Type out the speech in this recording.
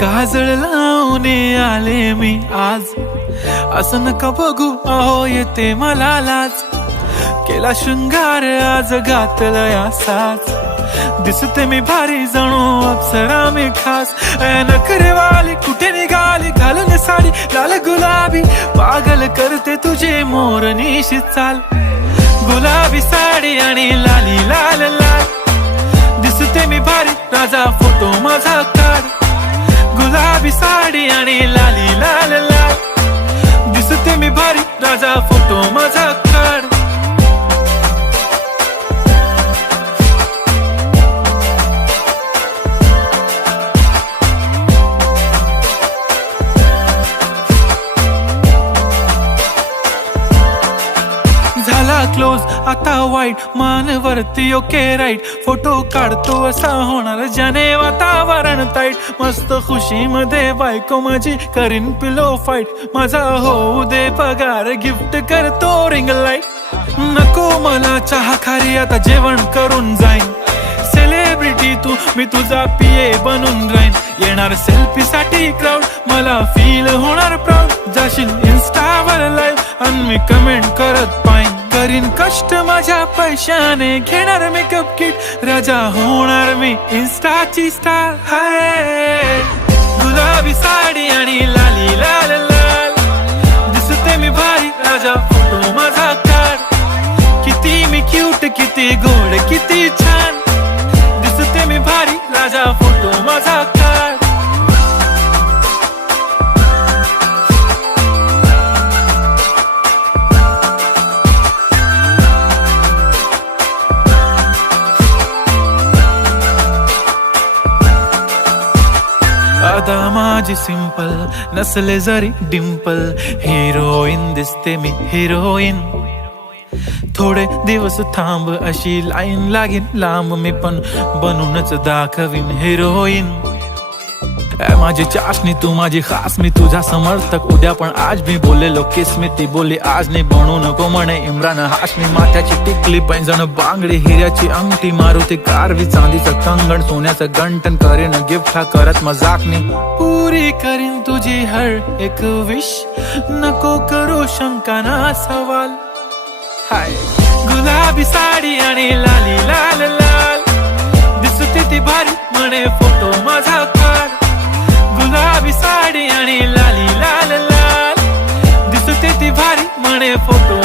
काजळ लावून आले मी आज, असं नका बघू अहो येते मला लाज. केला शृंगार आज घातलाय असाच, दिसते मी भारी जणू अप्सरा मी खास. नखरेवाली कुठे निघाली घालून साडी लाल गुलाबी, पागल करते तुझे मोरनीशी चाल. गुलाबी साडी आणि लाली लाल लाल, दिसते मी भारी राजा फोटो माझा काढ. गुलाबी साडी आणि लाली लाल लाल, दिसते मी भारी राजा फोटो माझा काढ. झाला क्लोज आता वाईट, मानवरती ओके राईट. फोटो काढतो असा होणार ज्याने वातावरण ताईट. मस्त खुशी मध्ये बायको माझी करीन पिलो फाईट. माझा होऊ दे पगार गिफ्ट करतो रिंग लाईट. नको मला चहा खारी आता जेवण करून जाईन. सेलिब्रिटी तू मी तुझा पिये बनून राहीन. येणार सेल्फी साठी क्राऊड मला फील होणार प्राऊड. जाशील इन्स्टावर लाईव्ह आणि मी कमेंट करत पाईन. करीन कष्ट माझ्या पैशाने घेणार मेकअप किट. राजा होणार मी इन्स्टाची स्टार. हाय गुलाबी साडी आणि लाली लाल लाल, दिसते मी भारी राजा फोटो माझा काढ. किती मी क्यूट किती गोड किती छान, दिसते मी भारी राजा फोटो माझा काढ. आता माझी सिंपल नसले जरी डिंपल, हिरोईन दिसते मी हिरोईन. थोडे दिवस थांब अशी लाईन लागेल लांब, मी पण बनूनच दाखवीन हिरोईन. माझी चाशनी तू माझी खास, मी तुझा समर्थक उद्या पण आज. मी बोललेलो किस मी ती बोली आज नाही. बनू नको म्हणे इम्रान हाशमी. माथ्याची टिकली पैंजण बांगडी, हिऱ्याची अंगठी, मारुती कारवी, चांदीचं कंगण, सोन्याचं गंटन. करीन गिफ्ट हा करत मजाकनी. पुरी करीन तुझी हर एक विश, नको करू शंका ना सवाल. हाय गुलाबी साडी आणि लाली लाल लाल, दिसते ती भारी म्हणे फोटो माझा काढ. गुलाबी साडी आणि लाली लाल लाल, दिसते ती भारी म्हणे फोटो